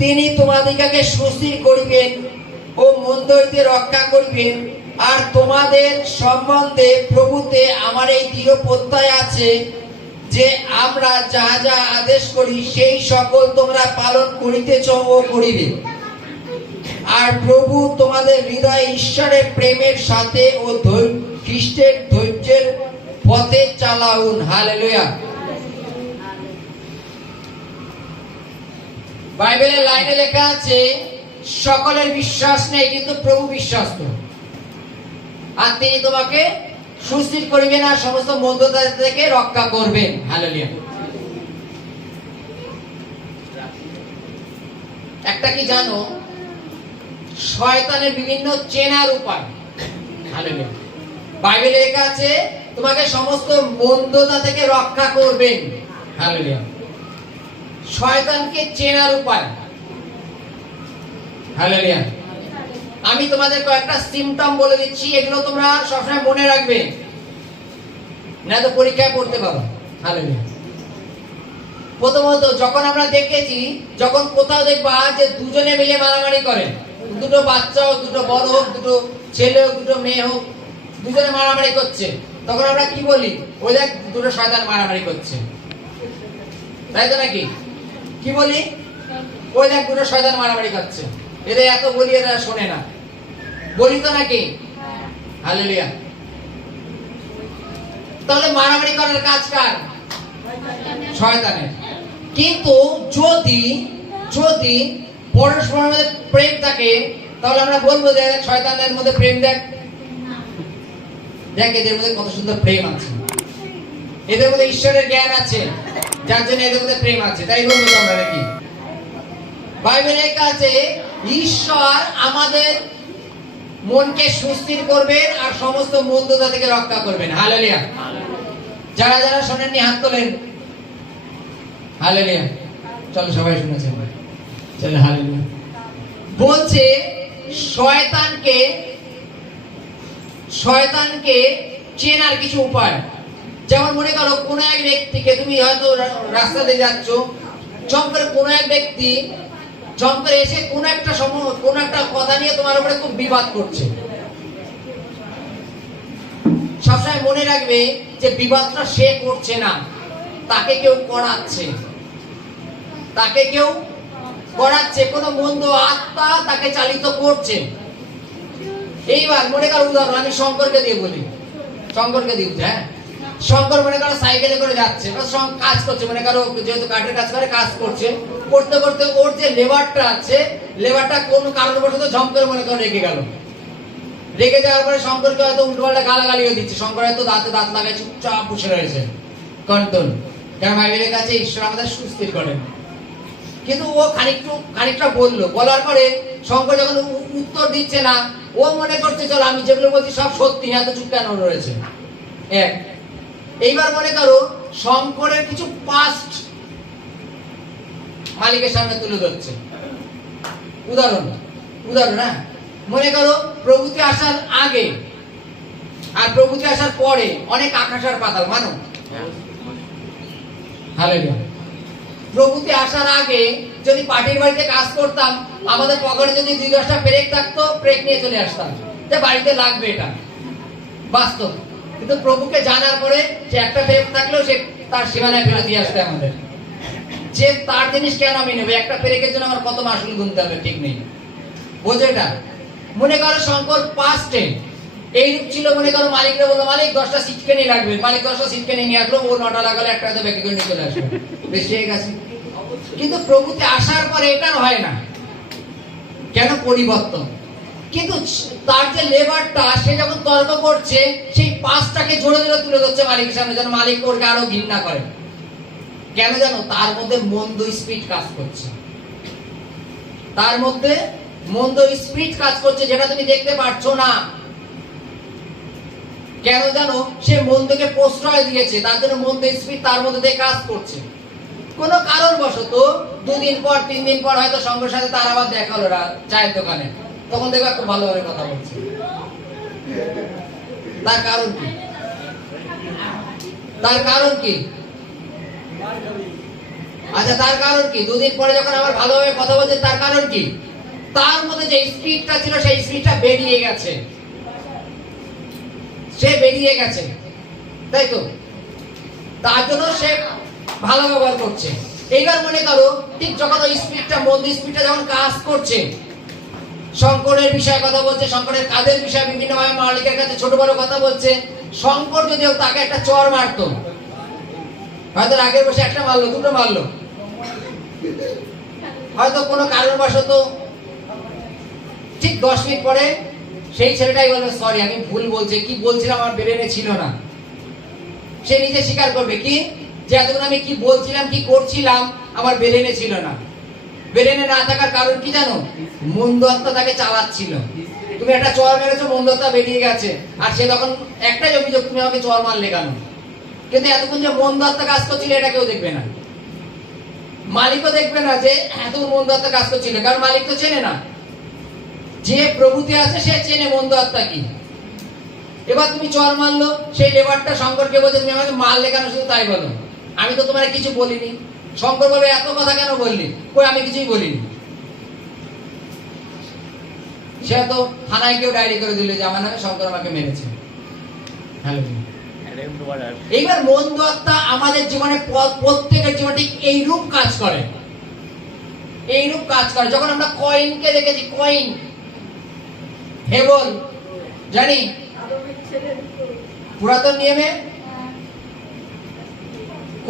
তিনি তোমাদিগকে সুস্থির করিবেন ও মন্দ হইতে রক্ষা করিবেন। আর তোমাদের সম্বন্ধে প্রভুতে আমার এই দৃঢ় প্রত্যয় আছে যে আমরা যাহা যাহা আদেশ করি সেই সকল তোমরা পালন করিতেছ ও করিবে। আর প্রভু তোমাদের হৃদয়ে ঈশ্বরের প্রেমের সাথে ও খ্রিস্টের ধৈর্যের পথে চালাউন। হালেলুয়া। বাইবেলের লাইনে লেখা আছে সকলের বিশ্বাস নেই, কিন্তু প্রভু বিশ্বস্ত, আর তিনি তোমাকে সুস্থির করিবেন আর সমস্ত মন্দতা থেকে রক্ষা করবেন। হালেলুয়া। একটা কি জানো, শয়তানের বিভিন্ন চেনার উপায়। হালেলুয়া। বাইবেলে লেখা আছে তোমাকে সমস্ত মন্দতা থেকে রক্ষা করবেন। হালেলুয়া। শয়তানকে চেনার উপায়। হালেলুয়া। আমি তোমাদের কয়েকটা সিম্পটম বলে দিচ্ছি, এগুলো তোমরা সবসময় মনে রাখবে, না তো পরীক্ষায় পড়তে পারো। হালেলুয়া। প্রথমত, যখন আমরা দেখেছি, যখন কোথাও দেখবা যে দুজনে মিলে মারামারি করে, দুটো বাচ্চা হোক, দুটো বড় হোক, দুটো ছেলে হোক, দুটো মেয়ে হোক, দুজনে মারামারি করছে, তখন আমরা কি বলি? ওই দেখ দুটো শয়তান মারামারি করছে, তাই তো নাকি? কি বলি? ওই দেখ দুটো শয়তান মারামারি করছে। এদের এত বলি, এরা শোনে না, বলি তো নাকি? হালেলুয়া। তাহলে মারামারি করার কাজ কার? শয়তানের। কিন্তু যদি যদি পরস্পরের মধ্যে প্রেম থাকে, তাহলে আমরা বলবো যে শয়তানের মধ্যে প্রেম দেখ, দেখ এদের মধ্যে কত সুন্দর প্রেম আছে, এদের মধ্যে ঈশ্বরের জ্ঞান আছে, যার জন্য এদের মধ্যে প্রেম আছে, তাই বলবো তো আমরা নাকি? বাইবেলে লেখা আছে ঈশ্বর আমাদের মনকে সুস্থির করবেন আর সমস্ত মন্দতা থেকে রক্ষা করবেন। হালেলুয়া। যারা যারা শোনেননি হাত তোলেন। হালেলুয়া। চলো সবাই শুনেছেন, চলো হালেলুয়া। বলছে শয়তানকে চেনার কিছু উপায়। যেমন মনে করো কোনো এক ব্যক্তিকে, তুমি হয়তো রাস্তা দিয়ে যাচ্ছ, চম করে কোনো এক ব্যক্তি চম করে এসে কোন একটা কথা নিয়ে তোমার উপরে খুব বিবাদ করছে। সবসময় মনে রাখবে যে বিবাদটা সে করছে না, তাকে কেউ করাচ্ছে, কোন মন্দ আত্মা তাকে চালিত করছে। এইবার মনে করো উদাহরণ আমি শঙ্করকে দিয়ে বলি, হ্যাঁ, শঙ্কর মনে করো সাইকেলে করে যাচ্ছে, কাজ করছে, মনে করো যেহেতু কাঠের কাজ করে, কাজ করছে, করতে করতে ওর যে লেবারটা আছে, লেবারটা কোন কারণবশত ঝম করে মনে করো রেগে গেল। রেগে যাওয়ার পরে শঙ্করকে হয়তো উল্টোপাল্টা গালাগালিও দিচ্ছে। শঙ্কর হয়তো দাঁতে দাঁত লাগায় চুপচাপ বসে রয়েছে, কন্ট্রোল। কারণ বাইবেলের কাছে ঈশ্বর আমাদের সুস্থির করেন। কিন্তু ও খানিকটা বললো, বলার পরে শঙ্কর যখন উত্তর দিচ্ছে না, ও মনে করছে চলো আমি যেগুলো বলছি সব সত্যি, এত চুপ কেন রয়েছে। এক, এইবার মনে করো শঙ্করের কিছু পাস্ট মালিকের সামনে তুলে ধরছে। উদাহরণ, হ্যাঁ, মনে করো প্রভুতে আসার আগে আর প্রভুতে আসার পরে অনেক আকাশ আর পাতাল, মানো? হালেলুয়া। প্রভুতে আসার আগে যদি পাটির বাড়িতে কাজ করতাম, আমাদের পকেটে যদি 2-10টা পেরেক থাকতো, পেরেক নিয়ে চলে আসতাম, যে বাড়িতে লাগবে, এটা বাস্তব। কিন্তু প্রভুকে জানার পরে যে একটা পেরেক থাকলেও সে তার সীমানায় ফেলে দিয়ে আসতে আমাদের, যে তার জিনিস কেন আমি নেবো, একটা পেরেকের জন্য আমার কত মাসুল গুনতে হবে, ঠিক নেই, বোঝো এটা? মনে করো শঙ্কর পাস্টে এইরূপ ছিল। মনে করো মালিকরা বললো, মালিক 10টা সিটকেনি লাগবে, মালিক 10টা সিটকেনি নিয়ে আসলো, ও 9টা লাগালে একটা হয়তো ব্যাগে করে নিয়ে চলে আসবে, বেশি হয়ে গেছে। কিন্তু প্রভুতে আসার পরে এটা হয় না, কেন? পরিবর্তন। কিন্তু তার যে লেবারটা, সে যখন তর্ক করছে, সেই পাঁচটাকে জোরে জোরে তুলে ধরছে মালিকের সামনে, যেন মালিক ওকে আরো ঘৃণা করে। কেন জানো? তার মধ্যে মন্দ স্পিরিট কাজ করছে, তার মধ্যে মন্দ স্পিরিট কাজ করছে, যেটা তুমি দেখতে পাচ্ছ না। কেন জানো? সে মন্দকে প্রশ্রয় দিয়েছে, তার জন্য মন্দ স্পিরিট তার মধ্যে দিয়ে কাজ করছে। কোন কারণবশত 2 দিন পর 3 দিন পর হয়তো সঙ্গের সাথে তার আবার দেখা হলো চায়ের দোকানে, তখন দেখবা খুব ভালোভাবে কথা বলছে। তার কারণ কি? আচ্ছা, তার কারণ কি? দুদিন পরে যখন আমার ভালোভাবে কথা বলছে, তার কারণ কি? তার মধ্যে যে স্পিডটা ছিল সেই স্পিডটা বেরিয়ে গেছে, সে বেরিয়ে গেছে, তাই তো? তার জন্য সে ভালো ব্যবহার করছে। এইবার মনে করো ঠিক যখন ওই স্পিডটা, মন্দ স্পিডটা যখন কাজ করছে, শঙ্করের বিষয়ে কথা বলছে, শঙ্করের কাজের বিষয়ে বিভিন্নভাবে মালিকের কাছে ছোট বড় কথা বলছে। শঙ্কর যদিও তাকে একটা চর মারতো, হয়তো রাগের বসে একটা মারলো, দুটো মারলো, হয়তো কোনো কারণবশত ঠিক 10 মিনিট পরে সেই ছেলেটাই বলবে সরি, আমি ভুল বলছি, কি বলছিলাম আমার ব্রেনে ছিল না। সে নিজে স্বীকার করবে কি, যে এতক্ষণ আমি কি বলছিলাম, কি করছিলাম, আমার ব্রেনে ছিল না। ব্রেনে না থাকার কারণ কি জানো? মন্দ আত্মা তাকে চালাচ্ছিল। তুমি একটা চর মেরেছো, মন্দ আত্মা বেরিয়ে গেছে, আর সে তখন একটাই অভিযোগ, তুমি আমাকে চর মারলে কেন? কিন্তু এতক্ষণ যে মন্দ আত্মা কাজ করছিল এটা কেউ দেখবে না, মালিকও দেখবে না যে এতক্ষণ মন্দ আত্মা কাজ করছিল, কারণ মালিক তো চেনে না। যে প্রভুতে আছে সে চেনে মন্দ আত্মা কি। এবার তুমি চর মারলো, সেই লেবারটা শঙ্করকে বলছে তুমি আমাকে মারলে কেন, শুধু তাই বলো, আমি তো তোমার কিছু বলিনি। শঙ্কর বলবে এত কথা কেন বললি? কই আমি কিছুই বলিনি। সে তো থানায় কেউ ডায়েরি করে দিল যে আমার নামে শঙ্কর আমাকে মেরেছে। হ্যালো, এইবার মন্দ আত্মা আমাদের জীবনে, প্রত্যেকের জীবনে ঠিক এইরূপ কাজ করে, এইরূপ কাজ করে। যখন আমরা কয়েনকে দেখেছি, কয়েন হেবল, জানি পুরাতন নিয়মে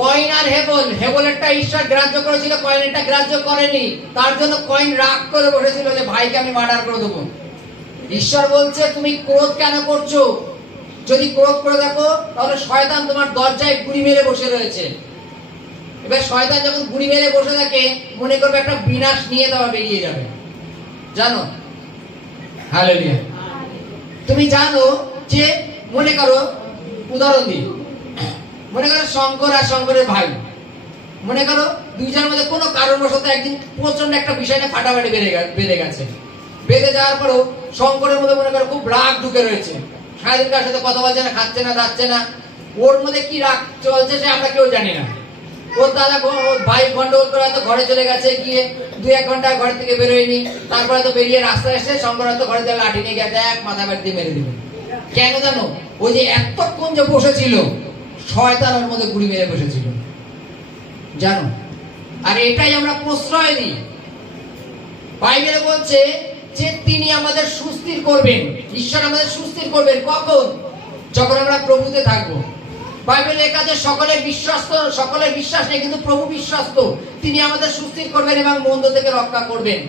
কয়েন আর হেবল, হেবলেরটা ঈশ্বর গ্রাহ্য করেছিল, কয়েনেরটা গ্রাহ্য করেনি। তার জন্য কয়েন রাগ করে বসেছিল যে ভাইকে আমি মার্ডার করে দেবো। ঈশ্বর বলছে তুমি ক্রোধ কেন করছো? যদি ক্রোধ করে দেখো তাহলে শয়তান তোমার দরজায় গুড়ি মেরে বসে রয়েছে। এবার শয়তান যখন গুড়ি মেরে বসে থাকে, মনে করবে একটা বিনাশ নিয়ে দেওয়া বেরিয়ে যাবে, জানো? হালেলুয়া। তুমি জানো যে, মনে করো উদাহরণ দিই, মনে করো শঙ্কর আর শঙ্করের ভাই, মনে করো দুইজনের মধ্যে কোনো কারণবশত একদিন প্রচন্ড একটা বিষয় নিয়ে ফাটাফাটি বেড়ে গেছে। বেড়ে যাওয়ার পরেও শঙ্করের মধ্যে মনে করো খুব রাগ ঢুকে রয়েছে, সারাদিন কার সাথে কথা বলছে না, খাচ্ছে না, যাচ্ছে না। ওর মধ্যে কি রাগ চলছে সে আমরা কেউ জানি না। ওর দাদা ভাই গন্ডগোল করে হয়তো ঘরে চলে গেছে, গিয়ে 2-1 ঘন্টা ঘর থেকে বেরোয়নি, তারপরে তো বেরিয়ে রাস্তায় এসে শঙ্কর হয়তো ঘরে থেকে লাঠি নিয়ে গেছে, এক মাথা বাড়ি দিয়ে মেরে দিল। কেন জানো? ওই যে এতক্ষণ যে বসেছিল, শয়তান ওর মধ্যে গুড়ি মেরে বসেছিল, জানো? আর এটাই আমরা প্রশ্রয় দিই। বাইবেলে বলছে যে তিনি আমাদের সুস্থির করবেন, ঈশ্বর আমাদের সুস্থির করবেন। কখন? যখন আমরা প্রভুতে থাকবো। বাইবেলে লেখা আছে সকলের বিশ্বাস নেই, কিন্তু প্রভু বিশ্বস্ত, তিনি আমাদের সুস্থির করবেন এবং মন্দ থেকে রক্ষা করবেন।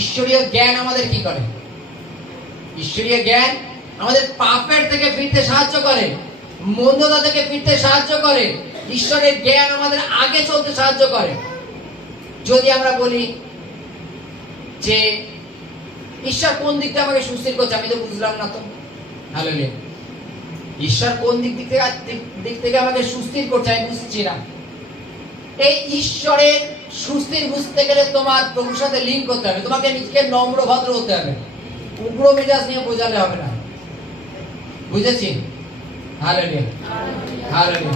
ঈশ্বরীয় জ্ঞান আমাদের কি করে? ঈশ্বরীয় জ্ঞান আমাদের পাপের থেকে ফিরতে সাহায্য করে, মন্দতা থেকে ফিরতে সাহায্য করে। ঈশ্বরের জ্ঞান আমাদের আগে চলতে সাহায্য করে। যদি আমরা বলি যে ঈশ্বর কোন দিকটা আমাকে সুস্থির করছে, আমি তো বুঝলাম না তো। হালেলুয়া। ঈশ্বর কোন দিক থেকে আমাকে সুস্থির করছে আমি বুঝছি না। এই ঈশ্বরের সুস্থির বুঝতে গেলে তোমার প্রভুর সাথে লিঙ্ক করতে হবে, তোমাকে নিজেকে নম্র ভদ্র হতে হবে, উগ্র মেজাজ নিয়ে বোঝালে হবে না। বুঝেছি? Hallelujah, hallelujah.